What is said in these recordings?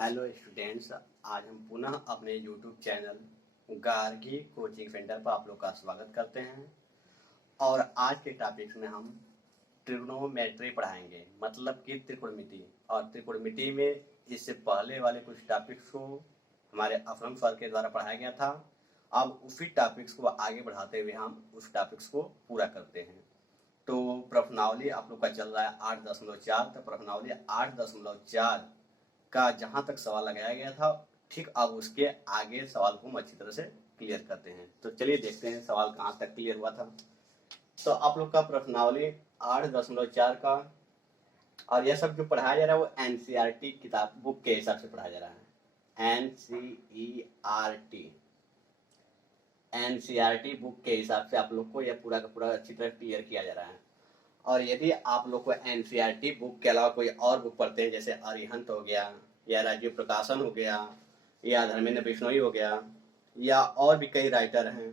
Hello students, आज हम पुनः अपने YouTube channel Gargi coaching centre पर आप लोग का स्वागत करते हैं। और आज के टॉपिक्स में हम ट्रिग्नोमेट्री पढ़ाएंगे, मतलब कि त्रिकोणमिति। और त्रिकोणमिति में इससे पहले वाले कुछ टॉपिक्स को हमारे अफरम सर के द्वारा पढ़ाया गया था। अब उसी टॉपिक्स को आगे बढ़ाते हुए हम उस टॉपिक्स को पूरा करते हैं। तो प्रश्नावली आप लोग का चल रहा है 8.4। तो प्रश्नावली 8.4 का जहां तक सवाल लगाया गया था, ठीक अब उसके आगे सवाल को हम अच्छी तरह से क्लियर करते हैं। तो चलिए देखते हैं सवाल कहाँ तक क्लियर हुआ था। तो आप लोग का प्रश्नावली 8.4 का, और यह सब जो पढ़ाया जा रहा है वो एनसीईआरटी किताब बुक के हिसाब से पढ़ाया जा रहा है। एनसीईआरटी बुक के हिसाब से आप लोग को यह पूरा का पूरा अच्छी तरह क्लियर किया जा रहा है। और यदि आप लोग को एनसीईआरटी बुक के अलावा कोई और बुक पढ़ते हैं, जैसे अरिहंत हो गया, या राजीव प्रकाशन हो गया, या धर्मेंद्र बिश्नोई हो गया, या और भी कई राइटर हैं,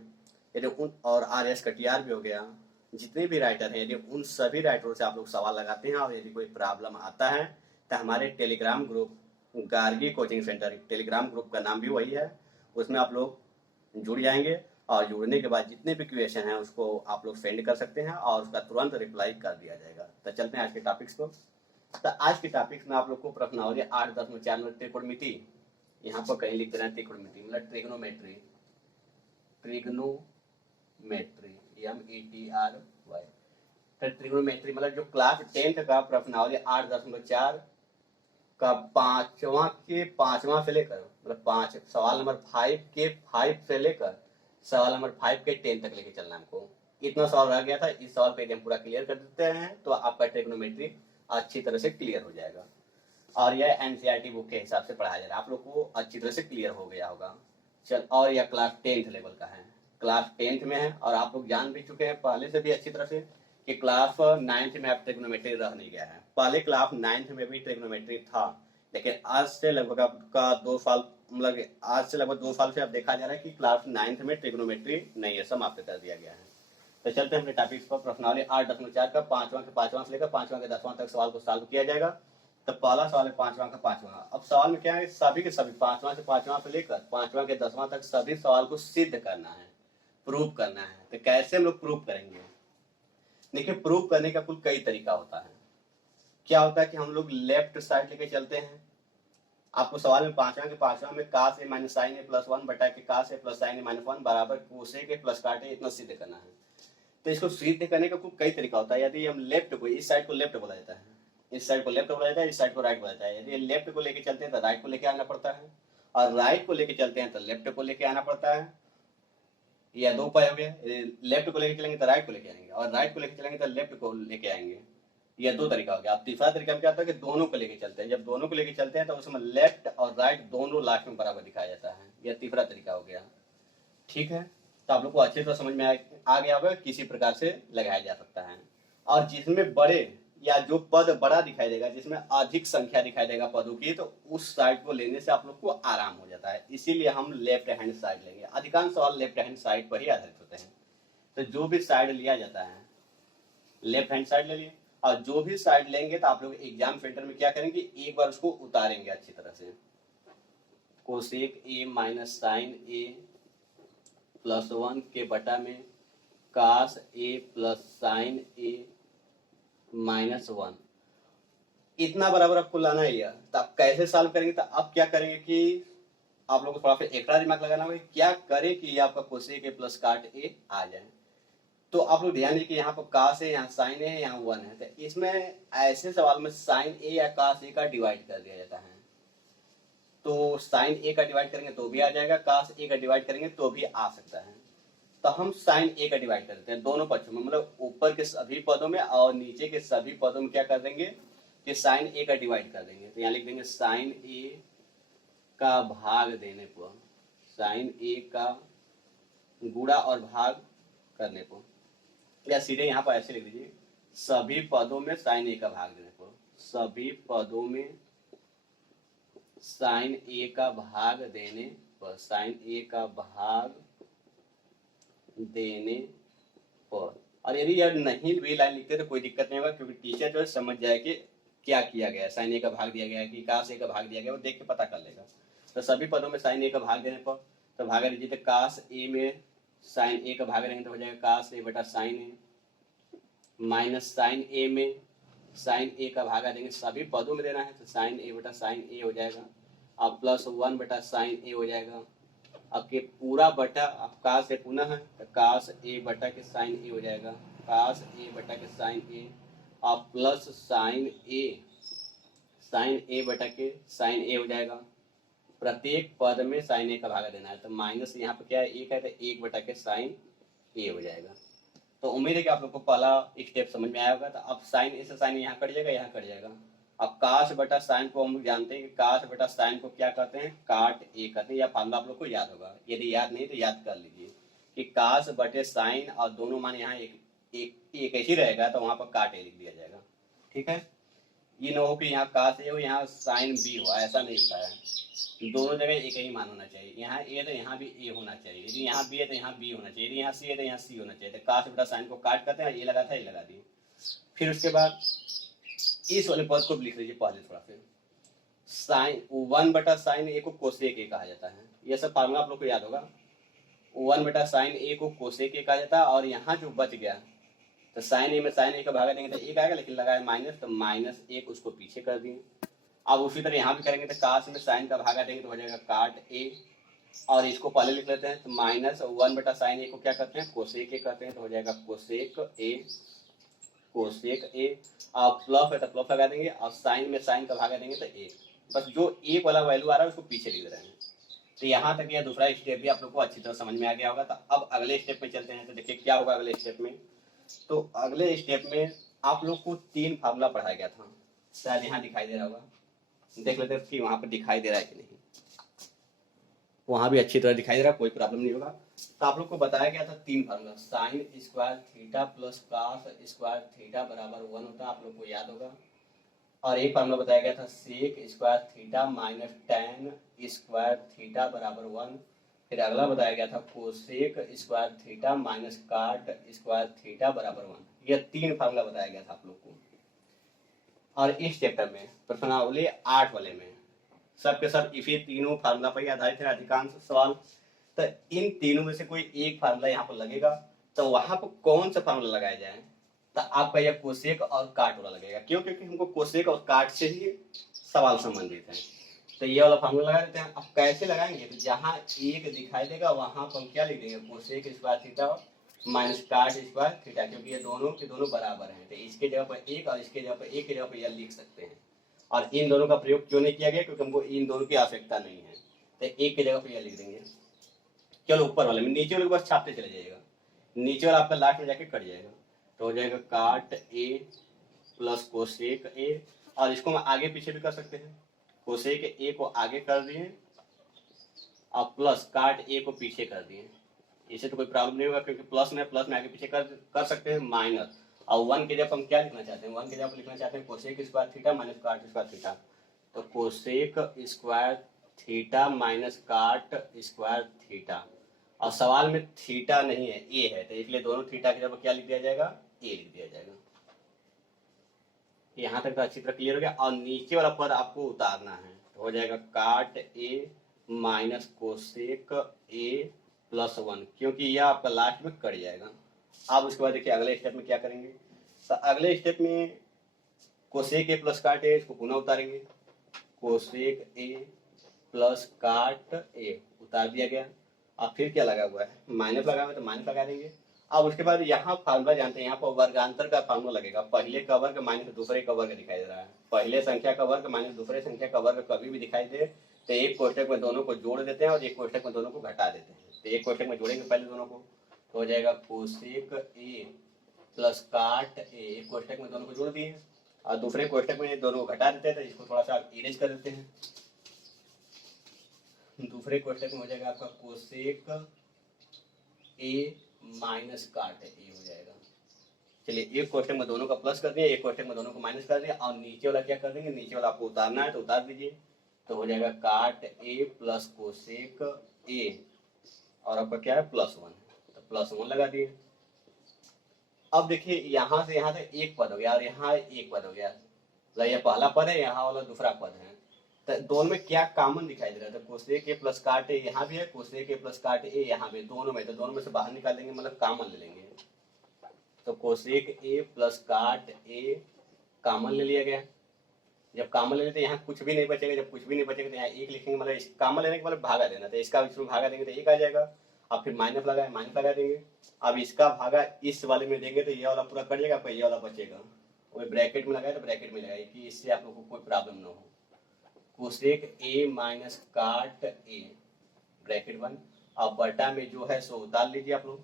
यदि उन और आर.एस. कटियार भी हो गया, जितने भी राइटर हैं, यदि उन सभी राइटरों से आप लोग सवाल लगाते हैं और यदि कोई प्रॉब्लम आता है तो हमारे Telegram group Gargi coaching centre, Telegram group का नाम भी वही है, उसमें आप लोग जुड़ जाएंगे। और जुड़ने के बाद जितने भी क्वेश्चन हैं उसको आप लोग सेंड कर सकते हैं और उसका तुरंत रिप्लाई कर दिया जाएगा। तो चलते हैं आज के टॉपिक्स को। तो आज के टॉपिक्स में आप लोग को प्रश्नावली 8.4 में त्रिकोणमिति, यहाँ पर कहीं लिख दे रहे हैं त्रिकोणमिति मतलब ट्रिग्नोमेट्री, METRY। तो ट्रिग्नोमेट्री मतलब जो क्लास 10th का प्रश्नावली 8.4 का पांचवा से लेकर, मतलब पांच सवाल नंबर 5 के 5 से लेकर सवाल नंबर 5 के 10 तक लेके चलना हमको। इतना सवाल रह गया था, इस सवाल पे हम पूरा क्लियर कर देते हैं तो आपका ट्रिग्नोमेट्री अच्छी तरह से क्लियर हो जाएगा। और यह एनसीईआरटी बुक के हिसाब से पढ़ाया जा रहा है, आप लोग को अच्छी तरह से क्लियर हो गया होगा। चल, और यह क्लास 10th लेवल का है, क्लास 10th में है। और आप लोग जान भी चुके हैं पहले से भी अच्छी तरह से कि क्लास 9th में अब ट्रिग्नोमेट्री रह नहीं गया है। पहले क्लास 9th में भी ट्रिग्नोमेट्री था, लेकिन आज से लगभग आपका 2 साल, मतलब आज से लगभग 2 साल से अब देखा जा रहा है कि क्लास 9th में ट्रिग्नोमेट्री नहीं है, समाप्त कर दिया गया है। तो चलते हैं अपने टॉपिक्स पर। प्रश्नावली 8.4 का पांचवा से लेकर 5वां के 10वां तक सवाल को सॉल्व किया जाएगा। तो पहला सवाल है 5वां का 5वां। अब सवाल में क्या है, सभी के सभी 5वां से 5वां से लेकर 5वां के 10वां तक सभी सवाल को सिद्ध करना है, प्रूव करना है। तो कैसे हम लोग प्रूव करेंगे? देखिए, प्रूव करने का कुल कई तरीका होता है। क्या होता है कि हम लोग लेफ्ट साइड लेके चलते हैं। आपको सवाल में 5वां के 5वां में cos a minus sin a plus 1 बटा के cos a plus sin a minus 1 बराबर cos a के प्लस cot a, इतना सिद्ध करना है। तो इसको सिद्ध करने का कुल कई तरीका होता है। यदि हम लेफ्ट को, इस साइड को लेफ्ट बोला जाता है, इस साइड को लेफ्ट बोला जाता है, इस साइड को राइट बोला जाता है। यदि लेफ्ट को लेके चलते हैं तो राइट को लेके आना पड़ता है, और राइट को लेके चलते हैं तो लेफ्ट को लेके आना पड़ता है। या दो उपाय हो गए, लेफ्ट को लेके चलेंगे तो राइट को लेके आएंगे, और राइट को लेके चलेंगे तो लेफ्ट को लेके आएंगे। यह दो तरीका हो गया। अब तीसरा तरीका में क्या होता है कि दोनों को लेके चलते हैं। जब दोनों को लेके चलते हैं तो उसमें लेफ्ट और राइट दोनों लास्ट में बराबर दिखाया जाता है। यह तीसरा तरीका हो गया। ठीक है, तो आप लोग को अच्छे से समझ में आ गया होगा किसी प्रकार से लगाया जा सकता है। और जिसमें बड़े या जो पद बड़ा दिखाई देगा, जिसमें अधिक संख्या दिखाई देगा पदों की, तो उस साइड को लेने से आप लोग को आराम हो जाता है। इसीलिए हम लेफ्ट हैंड साइड लेंगे। अधिकांश सवाल लेफ्ट हैंड साइड पर ही आधारित होते हैं। तो जो भी साइड लिया जाता है, लेफ्ट हैंड साइड ले लिए। और जो भी साइड लेंगे तो आप लोग एग्जाम सेंटर में क्या करेंगे, एक बार उसको उतारेंगे अच्छी तरह से। कोसेक ए माइनस साइन ए प्लस 1 के बटा में cos a plus sine a minus 1, इतना बराबर आपको लाना है। यह तो आप कैसे सॉल्व करेंगे? तो आप क्या करेंगे कि आप लोगों को थोड़ा सा एक्स्ट्रा दिमाग लगाना होगा। क्या करें कि ये आपका कोसेक ए प्लस काट ए आ जाए। तो आप लोग ध्यान दीजिए, यहाँ पर कास है, यहाँ साइन है, यहाँ 1 है। तो इसमें ऐसे सवाल में साइन ए या कास ए का डिवाइड कर दिया जाता है। तो साइन ए का डिवाइड करेंगे तो भी आ जाएगा, कास ए का डिवाइड करेंगे तो भी आ सकता है। तो हम साइन ए का डिवाइड कर देते हैं दोनों पक्षों में, मतलब ऊपर के सभी पदों में और नीचे के सभी पदों में क्या कर देंगे कि साइन ए का डिवाइड कर देंगे। तो यहाँ लिख देंगे साइन ए का भाग देने पर, साइन ए का गुणा और भाग करने पर, या सीधे यहाँ पर ऐसे लिख दीजिए सभी पदों में साइन ए का भाग देने पर, सभी पदों में साइन ए का भाग देने पर, साइन ए का भाग देने पर। और यदि यार नहीं भी लाइन लिखते तो कोई दिक्कत नहीं होगा, क्योंकि टीचर जो है समझ जाए कि क्या किया गया है, साइन ए का भाग दिया गया है कि काश ए का भाग दिया गया, वो देख के पता कर लेगा। तो सभी पदों में साइन ए का भाग देने पर तो भागा दीजिए, तो काश ए में साइन ए का भाग रहेंगे तो हो जाएगा काश ए बटा साइन ए, माइनस साइन ए में साइन ए का भागा देंगे, सभी पदों में देना है तो साइन ए बटा साइन ए हो जाएगा, अब प्लस 1 बटा साइन ए हो जाएगा। अब के पूरा बटा अब काश ए पुनः है तो काश ए बटा के साइन ए हो जाएगा, काश ए बटा के साइन ए, अब प्लस साइन ए बटा के साइन ए हो जाएगा। प्रत्येक पद में साइन ए का भागा देना है तो माइनस यहाँ पे क्या है, एक है तो एक बटा के साइन ए हो जाएगा। तो उम्मीद है कि आप लोग को पहला स्टेप समझ में आया होगा। तो अब साइन ए से साइन यहाँ कट जाएगा, यहाँ कट जाएगा। अब काश बटा साइन को हम लोग जानते हैं कि काश बटा साइन को क्या कहते हैं, काट ए कहते हैं। यह फार्मूला आप लोग को याद होगा, यदि याद नहीं तो याद कर लीजिए कि काश बटे साइन और दोनों मान यहाँ एक ऐसी रहेगा तो वहां पर काट ए लिख दिया जाएगा। ठीक है, ये न हो कि यहाँ काश ए हो यहाँ साइन बी हो, ऐसा नहीं होता है। दोनों जगह एक ही मान होना चाहिए, यहाँ ए तो यहाँ भी ए होना चाहिए, यदि यहाँ बी है तो यहाँ बी होना चाहिए, यदि यहाँ सी है तो यहाँ सी होना चाहिए। तो काश बटा साइन को काट करते हैं, ये लगा था ये लगा दिए। फिर उसके बाद इस वाले पद को लिख लीजिए पहले थोड़ा सा, साइन 1 बटा साइन ए को कोसेक ए कहा जाता है। ये सब फार्मूला आप लोग को याद होगा। 1 बटा साइन ए को कोसेक ए कहा जाता है, और यहाँ जो बच गया तो साइन ए में साइन ए का भागा देंगे तो एक आएगा, लेकिन लगाए माइनस तो माइनस एक उसको पीछे कर दिए। अब उसी तरह यहाँ भी करेंगे तो काश में साइन का भागा देंगे तो हो जाएगा काट ए, और इसको पहले लिख लेते हैं तो माइनस 1 बटा साइन ए को क्या करते हैं, कोसेक ए करते हैं, तो हो जाएगा कोसेक ए। आप प्लस है तो प्लस लगा देंगे, और साइन में साइन का भागा देंगे तो एक, बस जो एक वाला वैल्यू आ रहा है उसको पीछे लिख रहे हैं। तो यहाँ तक यह दूसरा स्टेप भी आप लोग को अच्छी तरह समझ में आ गया होगा। तो अब अगले स्टेप में चलते हैं। तो देखिए क्या होगा अगले स्टेप में। तो अगले स्टेप में आप लोग को 3 फार्मूला पढ़ाया गया था, शायद यहाँ दिखाई दे रहा होगा, देख लेते हैं कि वहां पर दिखाई दे रहा है कि नहीं। वहां भी अच्छी तरह दिखाई दे रहा है, कोई प्रॉब्लम नहीं होगा। तो आप लोग को बताया गया था 3 formula, sine square theta plus cos square theta बराबर 1 होता है, आप लोग को याद होगा। और एक फार्मूला बताया गया था sec square theta minus tan square theta बराबर 1। फिर अगला बताया गया था cosec square theta minus cot square theta बराबर 1। यह 3 फार्मूला बताया गया था आप लोग को। और इस चैप्टर में प्रश्नावली 8 वाले में सबके सब इसी तीनों फार्मूला पर ही आधारित है अधिकांश सवाल। तो इन तीनों में से कोई एक फार्मूला यहाँ पर लगेगा, तो वहां पर कौन सा फार्मूला लगाया जाए, तो आपका यह कोसेक और काट वाला लगेगा। क्यों? क्योंकि हमको कोसेक और काट से ही सवाल संबंधित है। तो ये वाला फार्मूला लगा देते हैं। अब कैसे लगाएंगे, तो जहाँ एक दिखाई देगा वहां पर हम क्या लिख देंगे, cosec square theta minus cot square theta, क्योंकि ये दोनों के दोनों बराबर हैं। तो इसके जगह पर एक और इसके जगह पर एक की जगह पर यह लिख सकते हैं। और इन दोनों का प्रयोग क्यों नहीं किया गया, क्योंकि हमको इन दोनों की आवश्यकता नहीं है। तो एक की जगह पर यह लिख देंगे। केवल ऊपर वाले में, नीचे वाले को बस छापते चले जाइएगा, नीचे वाला आपका लास्ट में जाके कट जाएगा। तो हो जाएगा काट ए प्लस कोसेक ए, और इसको हम आगे पीछे भी कर सकते हैं। कोसेक ए को आगे कर दिए और प्लस काट ए को पीछे कर दिए। इसे तो कोई प्रॉब्लम नहीं होगा, क्योंकि प्लस में आगे पीछे कर सकते हैं माइनस। और 1 के जब हम क्या लिखना चाहते हैं, 1 के जब लिखना चाहते हैं cosec square theta minus cot square theta. तो cosec square theta minus cot square theta, और सवाल में थीटा नहीं है ए है, तो इसलिए दोनों थीटा की जगह क्या लिख दिया जाएगा, ए लिख दिया जाएगा। यहाँ तक तो अच्छी तरह क्लियर हो गया। और नीचे वाला पद आपको उतारना है, तो हो जाएगा काट ए माइनस कोसेक ए प्लस 1, क्योंकि यह आपका लास्ट में कट जाएगा। अब उसके बाद देखिए अगले स्टेप में क्या करेंगे। तो अगले स्टेप में कोसेक ए प्लस काट ए, इसको पुनः उतारेंगे। कोसेक ए प्लस काट ए उतार दिया गया। अब फिर क्या लगा हुआ है, माइनस लगा हुआ है, तो माइनस लगा देंगे। अब उसके बाद यहाँ फार्मूला जानते हैं, यहाँ पर वर्गांतर का फार्मूला लगेगा। पहले का वर्ग माइनस दूसरे का वर्ग दिखाई दे रहा है, पहले संख्या का वर्ग माइनस दूसरे संख्या का वर्ग कभी भी दिखाई दे तो एक कोष्टक में दोनों को जोड़ देते हैं और एक कोष्टक में दोनों को घटा देते हैं। तो एक कोष्टक में जोड़ेंगे पहले दोनों को, तो हो जाएगा कोसेक ए प्लस काट ए, एक कोष्टक में दोनों को जोड़ दिए और दूसरे कोष्टक में दोनों को घटा देते हैं। तो इसको थोड़ा सा इरेज कर देते हैं। दूसरे कोष्टक में हो जाएगा आपका कोसेक ए माइनस काट ए हो जाएगा। चलिए एक कोष्टक में दोनों का प्लस कर दिया, एक कोष्टक में दोनों को माइनस कर दिया, और नीचे वाला क्या कर देंगे, नीचे वाला आपको उतारना है तो उतार दीजिए। तो हो जाएगा काट ए प्लस कोसेक ए, और आपका क्या है प्लस 1, तो प्लस 1 लगा दिए। अब देखिए यहाँ से यहाँ तक एक पद हो गया और यहाँ एक पद हो गया। मतलब ये पहला पद है, यहाँ वाला दूसरा पद है। तो दोनों में क्या कॉमन दिखाई दे रहा है? तो कोसेक ए प्लस काट ए यहाँ भी है, कोसेक ए प्लस काट ए यहाँ भी, दोनों में। तो दोनों में से बाहर निकाल देंगे, मतलब कॉमन ले लेंगे। तो कोसेक ए प्लस काट ए कॉमन ले लिया गया। जब कॉमन ले लेते हैं यहाँ कुछ भी नहीं बचेगा, जब कुछ भी नहीं बचेगा तो यहाँ एक लिखेंगे, मतलब कॉमन लेने के मतलब भागा देना। तो इसका इसमें भागा देंगे तो एक आ जाएगा। अब फिर माइनस लगा देंगे। अब इसका भागा इस वाले में देंगे तो ये वाला पूरा कट जाएगा, आपका ये वाला बचेगा। वो ब्रैकेट में लगाए तो ब्रैकेट में लगाए कि इससे आप लोग को कोई प्रॉब्लम ना हो। कोसेक ए माइनस काट ए ब्रैकेट 1। अब बटा में जो है सो उतार लीजिए आप लोग।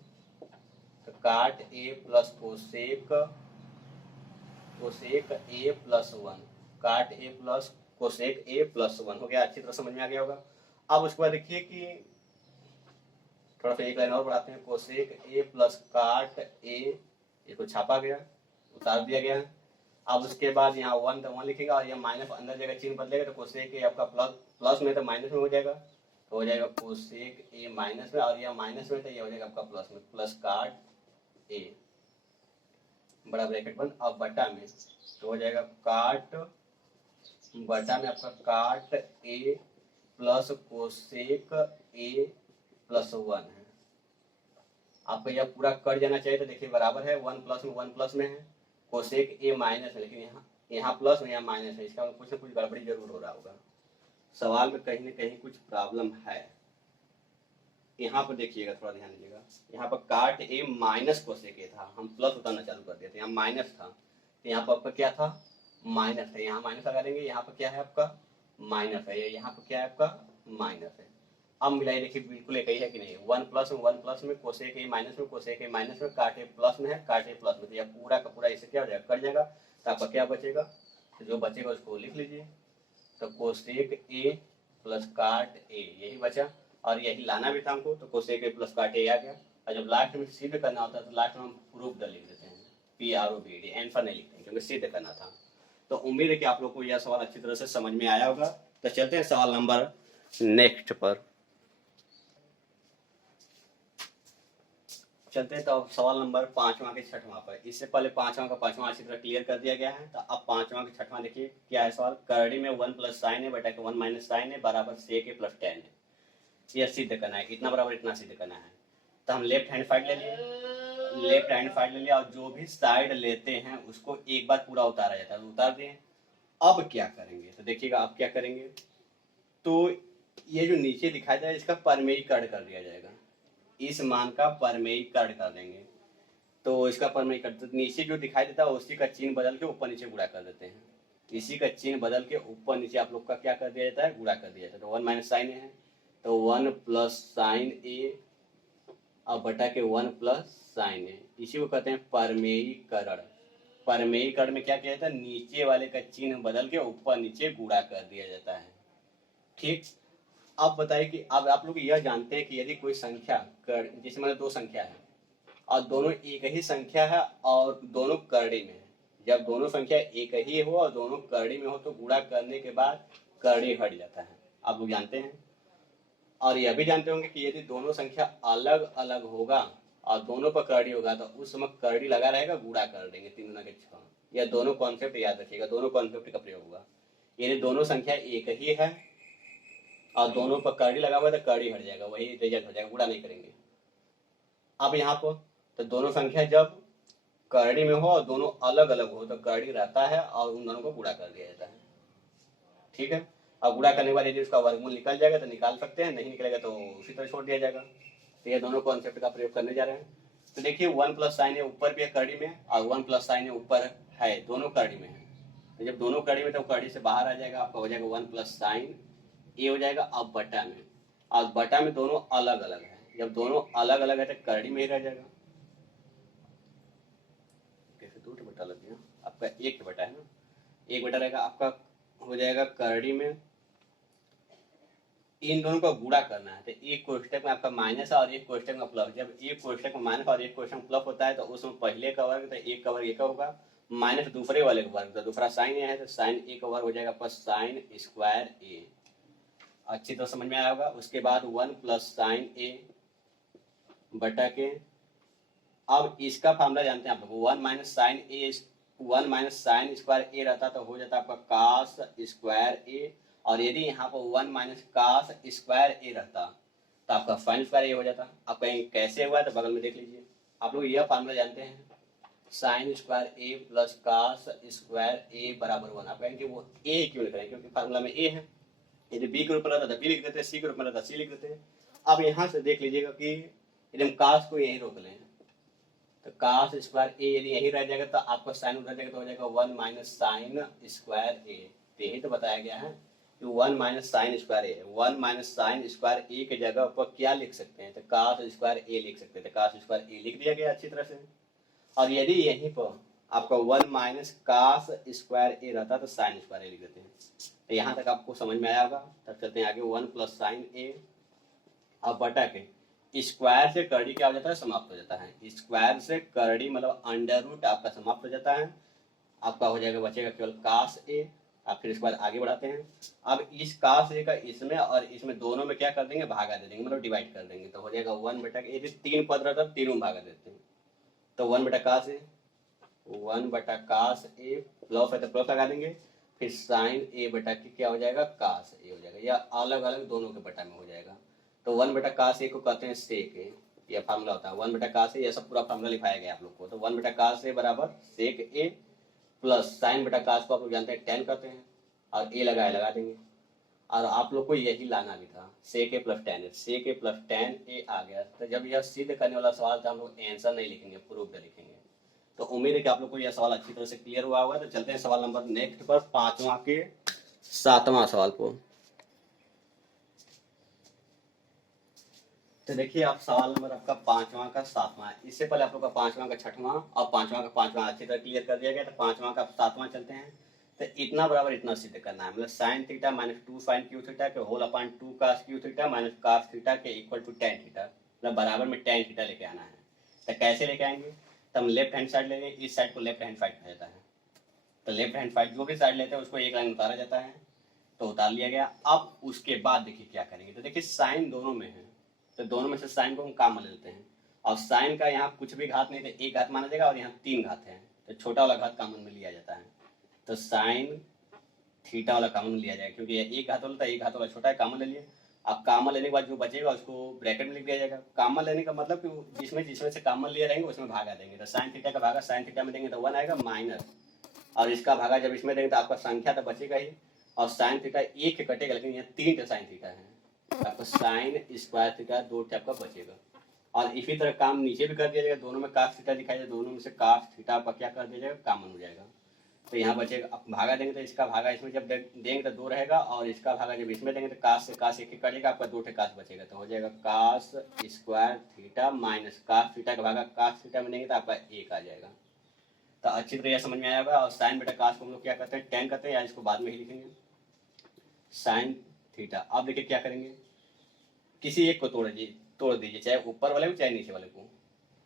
तो काट ए प्लस कोसेक ए प्लस 1, काट ए प्लस कोसेक ए प्लस 1 हो गया। अच्छी तरह समझ में आ गया होगा। अब उसके बाद देखिए कि थोड़ा सा एक लाइन और बढ़ाते हैं। कोसेक ए प्लस काट ए, ये को छापा गया, उतार दिया गया। अब उसके बाद यहाँ 1 तो 1 लिखेगा और ये माइनस अंदर जगह चिन्ह बदलेगा। तो कोसेक ए आपका प्लस में तो माइनस में हो जाएगा, तो हो जाएगा कोसेक ए माइनस में, और यह माइनस में तो ये हो जाएगा आपका प्लस में, प्लस काट ए बड़ा ब्रैकेट बंद। अब बटा में तो हो जाएगा काट, बटा में आपका काट ए प्लस कोसेक ए प्लस 1 है। आपको यह पूरा कट जाना चाहिए। तो देखिए बराबर है, 1 प्लस में है, कोसेक ए माइनस है, लेकिन यहाँ प्लस में यहाँ माइनस है। इसका कुछ ना कुछ गड़बड़ी जरूर हो रहा होगा, सवाल में कहीं ना कहीं कुछ प्रॉब्लम है। यहाँ पर देखिएगा, थोड़ा ध्यान दीजिएगा। यहाँ पर काट ए माइनस कोसेक ए था, हम प्लस उतारना चालू कर दिए थे, यहाँ माइनस था। तो यहाँ पर आपका क्या था? माइनस है। यहाँ माइनस लगा देंगे, यहाँ पर क्या है आपका? माइनस है। यहाँ पर क्या है आपका? माइनस है। अब मिलाई देखिए, बिल्कुल एक ही है कि नहीं? 1 प्लस में कोसेक ए माइनस में, कोसेक ए माइनस में, काट ए प्लस में है, काट ए प्लस में। तो यह पूरा का पूरा इससे क्या हो जाएगा? कट जाएगा। तो आपका क्या बचेगा? तो जो बचेगा उसको लिख लीजिए। तो कोसेक ए प्लस काट ए यही बचा, और यही लाना भी था हमको। तो कोसेक ए प्लस काट ए आ गया। और जब लास्ट में सिद्ध करना होता है तो लास्ट में हम प्रूफ लिख देते हैं, PROVD, आंसर नहीं लिखते हैं क्योंकि सिद्ध करना था। तो उम्मीद है कि आप लोग को यह सवाल अच्छी तरह से समझ में आया होगा। तो चलते हैं सवाल नंबर नेक्स्ट पर। चलते हैं तो अब सवाल नंबर 5वां के 6वां पर। इससे पहले 5वां का 5वां अच्छी तरह क्लियर कर दिया गया है। तो अब 5वां के 6वां देखिए क्या है सवाल। करड़ी में 1 प्लस साइन है बटा के 1 माइनस साइन है बराबर सेक ए प्लस टेन है। यह सिद्ध करना है, इतना बराबर इतना सिद्ध करना है। तो हम लेफ्ट हैंड साइड ले लिए, लेफ्ट हैंड साइड ले लिया, और जो भी साइड लेते हैं उसको एक बार पूरा उतारा जाता है, तो उतार दिए। अब क्या करेंगे? तो देखिएगा अब क्या करेंगे। तो ये जो नीचे दिखाई दे रहा है इसका परमेयीकरण कर दिया जाएगा, इस मान का परमेयीकरण कर देंगे। तो इसका परमेयीकरण, तो नीचे जो दिखाई देता है उसी का चिन्ह बदल के ऊपर नीचे गुणा कर देते हैं। इसी का चिन्ह बदल के ऊपर नीचे आप लोग का क्या कर दिया जाता है? गुणा कर दिया जाता है। तो 1 माइनस साइन है, तो 1 प्लस साइन ए अब बटा के 1 प्लस साइन ए, इसी को कहते हैं परमेयीकरण। परमेयीकरण में क्या किया जाता है? नीचे वाले का चिन्ह बदल के ऊपर नीचे गुणा कर दिया जाता है। ठीक। अब बताइए कि अब आप लोग यह जानते हैं कि यदि कोई संख्या जिसमें मतलब दो संख्या है और दोनों एक ही संख्या है और दोनों करड़ी में है, जब दोनों संख्या एक ही हो और दोनों करड़ी में हो तो गुणा करने के बाद करड़ी हट जाता है, आप लोग जानते हैं। और यह भी जानते होंगे कि यदि दोनों संख्या अलग अलग होगा और दोनों पर करड़ी होगा तो उस समय करड़ी लगा रहेगा, गुणा कर देंगे 3 गुना के 6। यह दोनों कॉन्सेप्ट याद रखिएगा, दोनों कॉन्सेप्ट का प्रयोग होगा। यदि दोनों संख्या एक ही है और दोनों पर करड़ी लगा हुआ है तो करड़ी हट जाएगा, वही रिजल्ट हो जाएगा, गुणा नहीं करेंगे। अब यहाँ पर तो दोनों संख्या जब करड़ी में हो और दोनों अलग अलग हो तो करड़ी रहता है और उन दोनों को गुणा कर दिया जाता है। ठीक है। अब गुणा करने के बाद यदि उसका वर्गमूल निकल जाएगा तो निकाल सकते हैं, नहीं निकलेगा तो उसी तरह छोड़ दिया जाएगा। तो ये दोनों कॉन्सेप्ट का प्रयोग करने जा रहे हैं। तो देखिए 1 प्लस साइन है ऊपर भी है करड़ी में और 1 प्लस साइन है ऊपर है, दोनों करड़ी में है। तो जब दोनों करड़ी में तो करड़ी से बाहर आ जाएगा, आपका हो जाएगा 1 प्लस साइन ये हो जाएगा। अब बटा में, और बटा में दोनों अलग अलग है, जब दोनों अलग अलग है तो करड़ी में ही रह जाएगा। कैसे 2 बटा लग गया, आपका 1 बटा है ना, 1 बटा रहेगा आपका, हो जाएगा करड़ी में। इन दोनों का गुणा करना है तो एक कोष्टक में आपका माइनस और एक कोष्टक में प्लस। जब एक कोष्टक में माइनस और एक कोष्टक में प्लस होता है तो उसमें पहले का वर्ग तो एक का वर्ग एक होगा, माइनस दूसरे वाले का वर्ग, तो दूसरा साइन है तो साइन ए का वर्ग हो जाएगा प्लस साइन स्क्वायर ए। अच्छी तरह समझ में आया होगा। उसके बाद 1 प्लस साइन ए बटा के, अब इसका फार्मूला जानते हैं आप लोग, 1 माइनस साइन ए 1 माइनस साइन स्क्वायर ए रहता तो हो जाता आपका कास स्क्वायर ए, और यदि यहाँ पर 1 माइनस कास स्क्वायर ए रहता तो आपका साइन स्क्वायर ए हो जाता। आप कहेंगे कैसे हुआ, तो बगल में देख लीजिए। आप लोग यह फार्मूला जानते हैं, साइन स्क्वायर ए प्लस कास स्क्वायर ए बराबर 1। आप कहेंगे वो ए क्यों लिख रहे हैं, क्योंकि फार्मूला में ए है। यदि बी के रूप में रहता तो बी लिख देते, सी के रूप में रहता सी लिख देते। अब यहाँ से देख लीजिएगा कि यदि हम कास को यहीं रोक लें तो कास स्क्वायर ए यदि यहीं रह जाएगा तो आपका साइन उधर जाएगा तो हो जाएगा 1 माइनस साइन स्क्वायर ए। तो यही तो बताया गया है कि 1 माइनस साइन स्क्वायर ए, 1 माइनस साइन स्क्वायर ए की जगह पर क्या लिख सकते हैं, तो कास स्क्वायर ए लिख सकते हैं। तो कास स्क्वायर ए लिख दिया गया अच्छी तरह से। और यदि यहीं पर आपका 1 माइनस कास स्क्वायर ए रहता तो साइन स्क्वायर ए लिख देते हैं। तो यहाँ तक आपको समझ में आया होगा। तब चलते हैं आगे, 1 प्लस साइन ए अब बटा के स्क्वायर से करड़ी क्या हो जाता है, समाप्त हो जाता है। स्क्वायर से करड़ी मतलब अंडर रूट आपका समाप्त हो जाता है। आपका हो जाएगा, बचेगा केवल कास ए। आप फिर इसके बाद आगे बढ़ाते हैं। अब इस कास ए का इसमें और इसमें दोनों में क्या कर देंगे, भागा दे देंगे, मतलब डिवाइड कर देंगे। तो हो जाएगा 1 बटा के, यदि 3 पद रहता तीनों भागा देते हैं तो 1 बटा कास ए, 1 बटा कास ए प्लस है तो प्लस लगा देंगे, फिर साइन ए बटा के क्या हो जाएगा, कास ए हो जाएगा। या अलग अलग दोनों के बटा में हो जाएगा। तो 1 बटा कास ए को कहते हैं सेक ए, यह फार्मूला होता है 1 बटा कास ए। यह सब पूरा फार्मूला लिखाया गया आप लोग को। तो 1 बटा कास ए बराबर सेक ए प्लस साइन बटा कास को आप लोग जानते हैं टेन करते हैं, और ए लगा देंगे। और आप लोग को यही लाना भी था, सेक ए प्लस टेन, सेक ए प्लस टेन ए आ गया। तो जब यह सिद्ध करने वाला सवाल था हम लोग आंसर नहीं लिखेंगे, प्रूफ लिखेंगे। तो उम्मीद है कि आप लोग को यह सवाल अच्छी तरह से क्लियर हुआ होगा। तो चलते हैं सवाल नंबर नेक्स्ट पर, 5वां के 7वां सवाल को। तो देखिए आप सवाल नंबर आपका 5वां का 7वां है। इससे पहले आप लोग का 5वां का 6वां और 5वां का 5वां अच्छी तरह क्लियर कर दिया गया। तो 5वां का 7वां चलते हैं। तो इतना बराबर इतना सिद्ध करना है, मतलब sine theta minus 2 sine cube theta के whole upon 2 cos cube theta minus cos theta के इक्वल टू टेन थीटा, मतलब बराबर में टेन थीटा लेके आना है। तो कैसे लेके आएंगे, तो हम लेफ्ट हैंड साइड ले लेंगे, इस साइड को लेफ्ट हैंड साइड कहा जाता है। तो लेफ्ट हैंड साइड जो भी साइड लेते हैं उसको एक लाइन उतारा जाता है, तो उतार लिया गया। अब उसके बाद देखिए क्या करेंगे, तो देखिए साइन दोनों में है, तो दोनों में से साइन को हम कॉमन ले लेते हैं। और साइन का यहाँ कुछ भी घात नहीं थे, एक घात माना जाएगा, और यहाँ 3 घात है तो छोटा वाला घात कॉमन में लिया जाता है। तो साइन थीटा वाला कॉमन लिया जाएगा, क्योंकि ये एक घात वाला था, एक घात वाला छोटा है, कॉमन ले लिए। अब कॉमन लेने के बाद जो बचेगा उसको ब्रैकेट में लिख दिया जाएगा। कॉमन लेने का मतलब कि जिसमें जिसमें से कॉमन लिए रहेंगे उसमें भागा देंगे। तो साइन थीटा का भागा साइन थीटा में देंगे तो 1 आएगा माइनस, और इसका भागा जब इसमें देंगे तो आपका संख्या तो बचेगा ही, और साइन थीटा एक कटेगा, लेकिन यहाँ 3 साइन थीटा है, आपका साइन स्क्वायर थीटा 2 टाइप का बचेगा। और इसी तरह काम नीचे भी कर दिया जाएगा, दोनों में कास थीटा दिखाई दे, दोनों में से कास थीटा का क्या कर दिया जाएगा, कॉमन हो जाएगा। तो यहाँ बचेगा, भागा देंगे तो इसका भागा इसमें जब देंगे तो 2 रहेगा, और इसका भागा जब इसमें देंगे तो कास से कास एक कटेगा, आपका 2 कास बचेगा। तो हो जाएगा cos square theta minus cos theta का भागा कास थीटा में देंगे तो आपका 1 आ जाएगा। तो अच्छी तरह समझ में आया होगा। और साइन बेटा कास को हम लोग क्या करते हैं, टेन करते हैं, या इसको बाद में ही लिखेंगे साइन थीटा। अब देखिए क्या करेंगे, किसी एक को तोड़ दीजिए, चाहे ऊपर वाले को चाहे नीचे वाले को।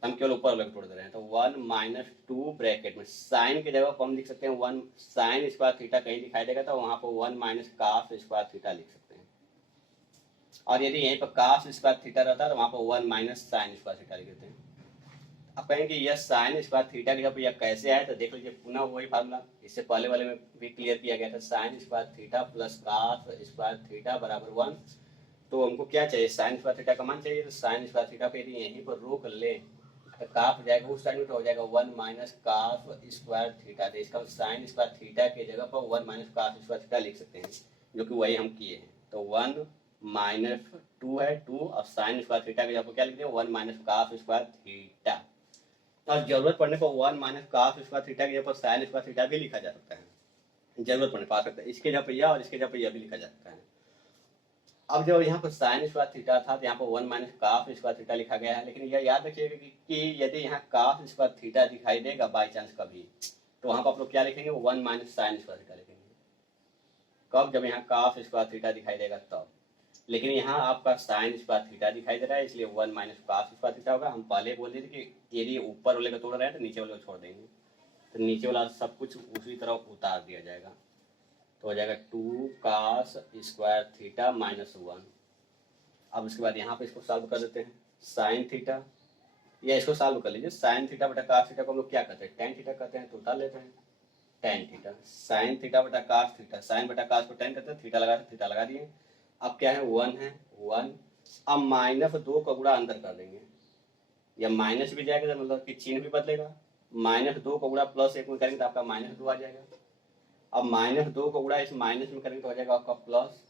हम केवल ऊपर वाले को तोड़ दे रहे हैं। तो 1 माइनस 2 ब्रैकेट में साइन की जगह पर हम लिख सकते हैं 1 साइन स्क्वायर थीटा, कहीं दिखाई देगा तो वहां पर 1 माइनस कास स्क्वायर थीटा लिख सकते हैं। और यदि यहीं पर कास स्क्वायर थीटा रहता है तो वहां पर 1 माइनस साइन स्क्वायर थीटा लिख देते हैं। अब कहेंगे यह साइन स्क्वायर थीटा की जब यह कैसे आए, तो देख लीजिए पुनः वही फार्मूला इससे पहले वाले में भी क्लियर किया गया था, sine square theta plus cos square theta बराबर 1। तो हमको क्या चाहिए, साइन स्क्वायर थीटा का मान चाहिए। तो साइन स्क्वायर थीटा पे यदि यहीं पर रोक ले तो काफ जाएगा उस साइड में, तो हो जाएगा 1 माइनस काफ स्क्वायर थीटा। तो इसका साइन स्क्वायर थीटा की जगह पर 1 माइनस काफ स्क्वायर थीटा लिख सकते हैं, जो कि वही हम किए हैं। तो 1 माइनस 2 है 2, और साइन स्क्वायर थीटा की जगह पर क्या लिखते हैं 1 माइनस काफ स्क्वायर थीटा। और जरूरत पड़ने पर 1 माइनस काफ स्क्वायर थीटा की जगह पर साइन स्क्वायर थीटा भी लिखा जा सकता है, जरूरत पड़ने पा सकता है। इसके जगह पर यह और इसके जगह पर यह भी लिखा जा सकता है। अब जब यहाँ पर साइन स्क्वायर थीटा था तो यहाँ पर 1 माइनस काफ स्क्वायर थीटा लिखा गया है, लेकिन यह याद रखिएगा कि यदि यहाँ काफ स्क्वायर थीटा दिखाई देगा बाई चांस कभी, तो वहां पर आप लोग क्या लिखेंगे 1 माइनस साइन स्क्वायर थीटा लिखेंगे। कब, जब यहाँ काफ स्क्वायर थीटा दिखाई देगा तब। लेकिन यहाँ आपका साइन स्क्वायर थीटा दिखाई दे रहा है, इसलिए 1 माइनस काफ स्क्वायर थीटा होगा। हम पहले बोल दिए थे कि यदि ऊपर वाले को तोड़ रहे हैं तो नीचे वाले को छोड़ देंगे, तो नीचे वाला सब कुछ उसी तरह उतार दिया जाएगा। तो हो जाएगा 2 कास स्क्वायर थीटा माइनस 1। अब उसके बाद यहाँ पे इसको सॉल्व कर देते हैं, साइन थीटा या इसको सॉल्व कर लीजिए। साइन थीटा बटा कास थीटा को हम लोग क्या कहते हैं, टेन थीटा कहते हैं, तो उतार लेते हैं टेन थीटा। साइन थीटा बटा कास थीटा, साइन बटा कास को टेन कहते हैं, थीटा लगा दिए। अब क्या है, वन है, वन। अब माइनस दो का गुणा अंदर कर देंगे, या माइनस भी जाएगा मतलब कि चिन्ह भी बदलेगा। माइनस दो का गुणा प्लस एक में करेंगे तो आपका माइनस दो आ जाएगा। अब माइनस दो का गुणा इस माइनस में करेंगे तो हो जाएगा आपका प्लस